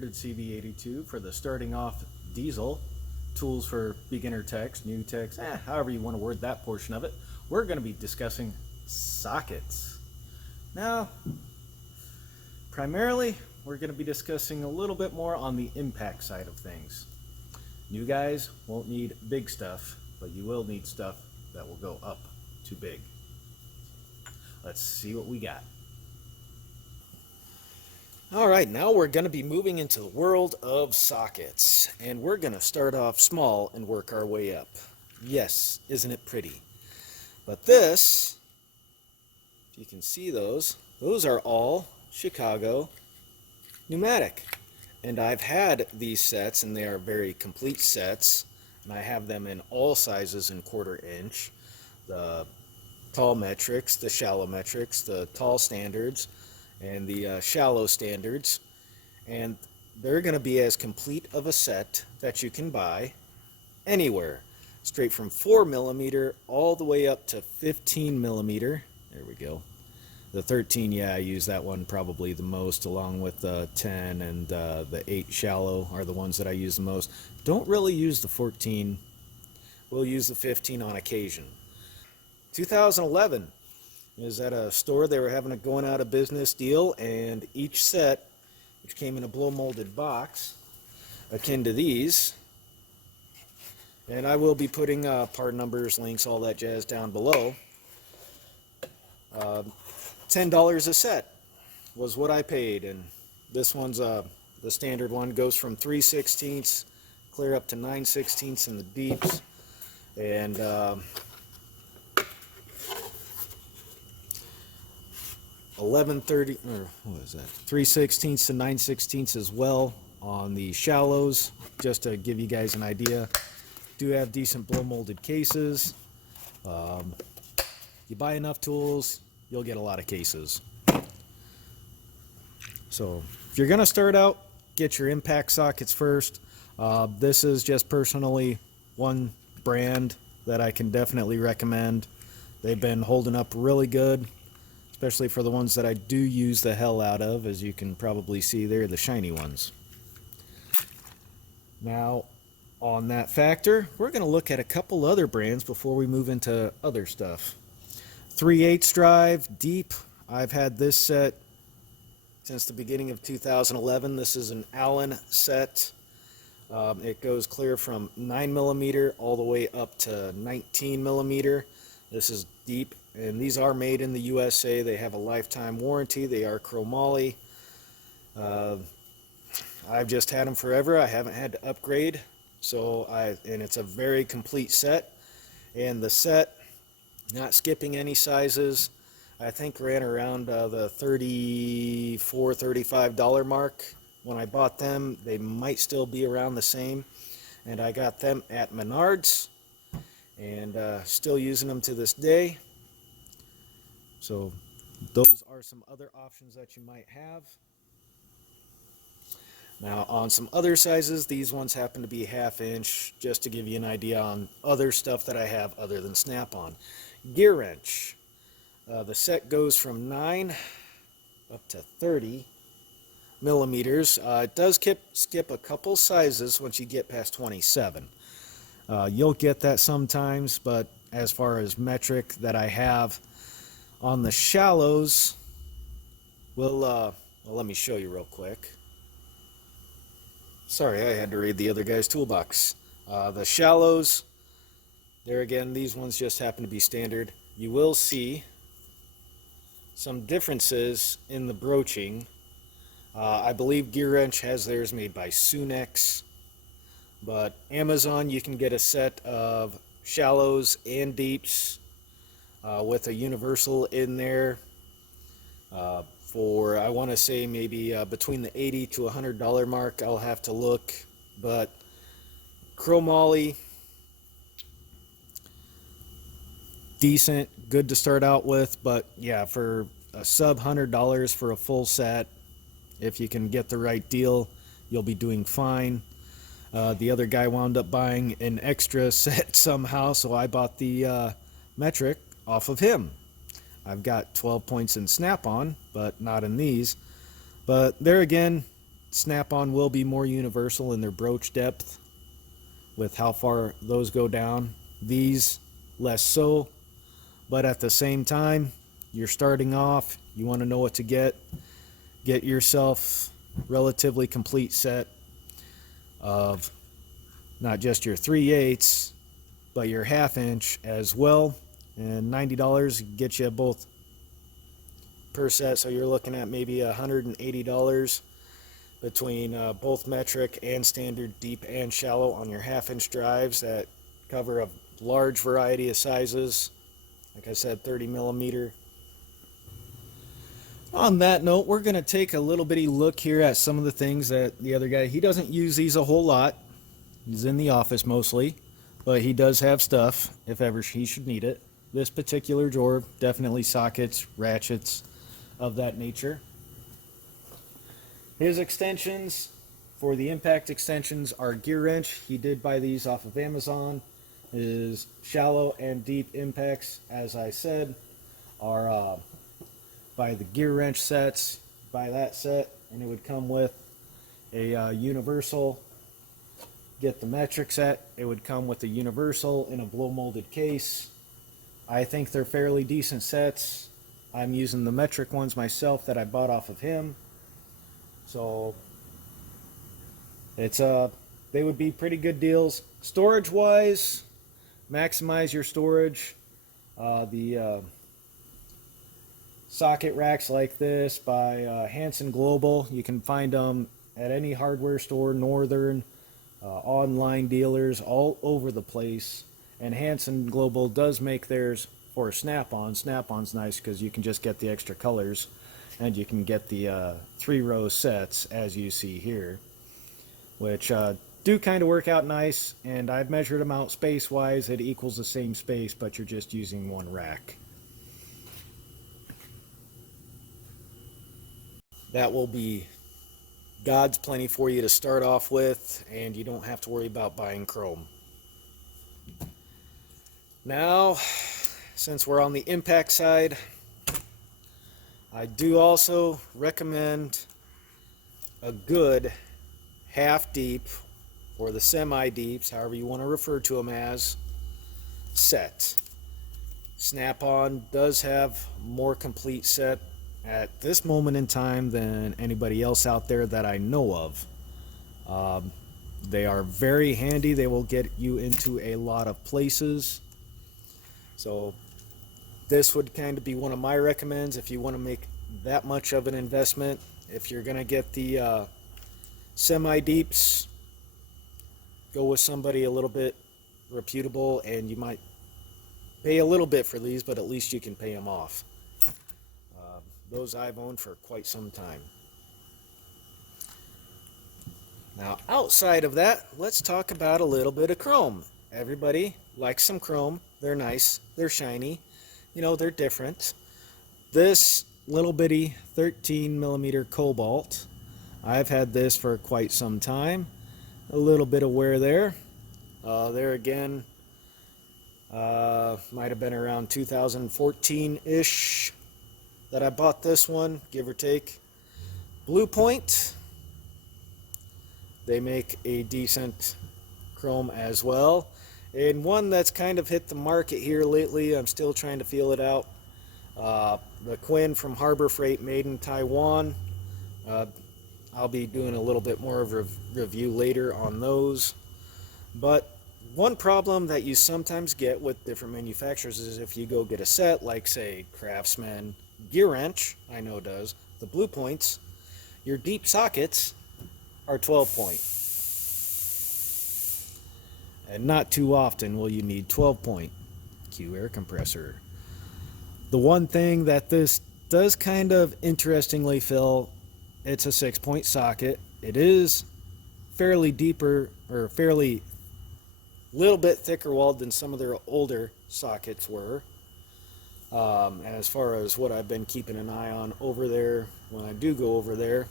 bearded CV82 for the starting off diesel. Tools for beginner techs, new techs, however you want to word that portion of it. We're going to be discussing sockets. Now, primarily, we're going to be discussing a little bit more on the impact side of things. You guys won't need big stuff, but you will need stuff that will go up to big. Let's see what we got. Alright, now we're going to be moving into the world of sockets. And we're going to start off small and work our way up. Yes, isn't it pretty? But this, if you can see those are all Chicago pneumatic. And I've had these sets, and they are very complete sets. And I have them in all sizes in 1/4 inch. The tall metrics, the shallow metrics, the tall standards, and the shallow standards. And they're going to be as complete of a set that you can buy anywhere. Straight from 4mm all the way up to 15mm. There we go. The 13, yeah, I use that one probably the most, along with the 10 and the 8 shallow are the ones that I use the most. Don't really use the 14. We'll use the 15 on occasion. 2011 is at a store. They were having a going out of business deal, and each set, which came in a blow molded box akin to these, and I will be putting part numbers, links, all that jazz down below. $10 a set was what I paid, and this one's the standard one. Goes from 3/16 clear up to 9/16 in the deeps, and 11/30, or what is that? 3/16 to 9/16 as well on the shallows, just to give you guys an idea. Do have decent blow molded cases. You buy enough tools, you'll get a lot of cases. So if you're gonna start out, get your impact sockets first. This is just personally one brand that I can definitely recommend. They've been holding up really good, especially for the ones that I do use the hell out of. As you can probably see, they're the shiny ones. Now, on that factor, we're going to look at a couple other brands before we move into other stuff. 3/8 drive, deep. I've had this set since the beginning of 2011. This is an Allen set. It goes clear from 9mm all the way up to 19mm. This is deep, and these are made in the USA. They have a lifetime warranty. They are chromoly. I've just had them forever. I haven't had to upgrade. And it's a very complete set. And the set, not skipping any sizes, I think ran around the $34, $35 mark. When I bought them, they might still be around the same. And I got them at Menards, and still using them to this day. So those are some other options that you might have. Now, on some other sizes, these ones happen to be 1/2 inch, just to give you an idea on other stuff that I have other than Snap-on. Gear wrench. The set goes from 9 up to 30mm. It does skip a couple sizes once you get past 27. You'll get that sometimes, but as far as metric that I have on the shallows, well, let me show you real quick. Sorry, I had to read the other guy's toolbox. The shallows, there again, these ones just happen to be standard. You will see some differences in the broaching. I believe Gear Wrench has theirs made by Sunex, but Amazon, you can get a set of shallows and deeps with a universal in there for, I want to say, maybe between the $80 to $100 mark. I'll have to look, but chromoly, decent, good to start out with. But yeah, for a sub $100 for a full set, if you can get the right deal, you'll be doing fine. The other guy wound up buying an extra set somehow, so I bought the metric off of him. I've got 12 points in Snap-on, but not in these. But there again, Snap-on will be more universal in their broach depth with how far those go down. These less so, but at the same time, you're starting off, you want to know what to get yourself relatively complete set of not just your 3/8 but your 1/2 inch as well, and $90 gets you both per set, so you're looking at maybe $180 between both metric and standard deep and shallow on your 1/2 inch drives that cover a large variety of sizes. Like I said, 30 millimeter. On that note, we're going to take a little bitty look here at some of the things that the other guy, he doesn't use these a whole lot. He's in the office mostly, but he does have stuff if ever he should need it. This particular drawer, definitely sockets, ratchets, of that nature. His extensions, for the impact extensions, are gear wrench. He did buy these off of Amazon. His shallow and deep impacts, as I said, are by the gear wrench sets. Buy that set, and it would come with a universal. Get the metric set, it would come with a universal in a blow molded case. I think they're fairly decent sets. I'm using the metric ones myself that I bought off of him. So it's they would be pretty good deals. Storage wise, maximize your storage. The socket racks like this by Hanson Global, you can find them at any hardware store, Northern, online dealers all over the place. And Hanson Global does make theirs for Snap-on. Snap-on's nice because you can just get the extra colors, and you can get the 3-row sets as you see here, which do kind of work out nice. And I've measured them out space wise, it equals the same space, but you're just using one rack. That will be God's plenty for you to start off with, and you don't have to worry about buying chrome. Now, since we're on the impact side, I do also recommend a good half deep, or the semi deeps, however you want to refer to them as, set. Snap-on does have more complete set at this moment in time than anybody else out there that I know of. They are very handy. They will get you into a lot of places. So this would kind of be one of my recommends if you want to make that much of an investment. If you're going to get the semi-deeps, go with somebody a little bit reputable, and you might pay a little bit for these, but at least you can pay them off. Those I've owned for quite some time. Now, outside of that, let's talk about a little bit of chrome. Everybody likes some chrome. They're nice. They're shiny. You know, they're different. This little bitty 13 millimeter cobalt, I've had this for quite some time. A little bit of wear there. There again, might have been around 2014-ish that I bought this one, give or take. Blue Point, they make a decent chrome as well. And one that's kind of hit the market here lately, I'm still trying to feel it out. The Quinn from Harbor Freight, made in Taiwan. I'll be doing a little bit more of a review later on those. But one problem that you sometimes get with different manufacturers is if you go get a set like, say, Craftsman Gear Wrench, I know does, the Blue Points, your deep sockets are 12 point. And not too often will you need 12 point Q air compressor. The one thing that this does kind of interestingly fill, it's a 6-point socket. It is fairly deeper, or fairly little bit thicker walled than some of their older sockets were. As far as what I've been keeping an eye on over there when I do go over there.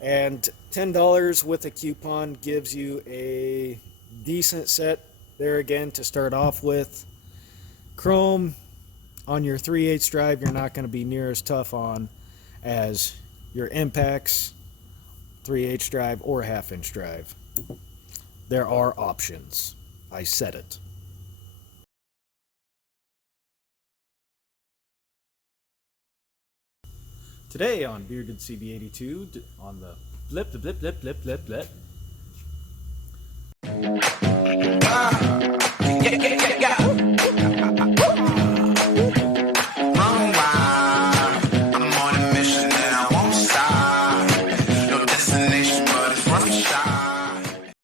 And $10 with a coupon gives you a decent set there again to start off with. Chrome on your 3/8 drive, you're not going to be near as tough on as your impacts 3/8 drive or half-inch drive. There are options. I said it. Today on Bearded CB82 on the blip, the blip, blip, blip, blip, blip.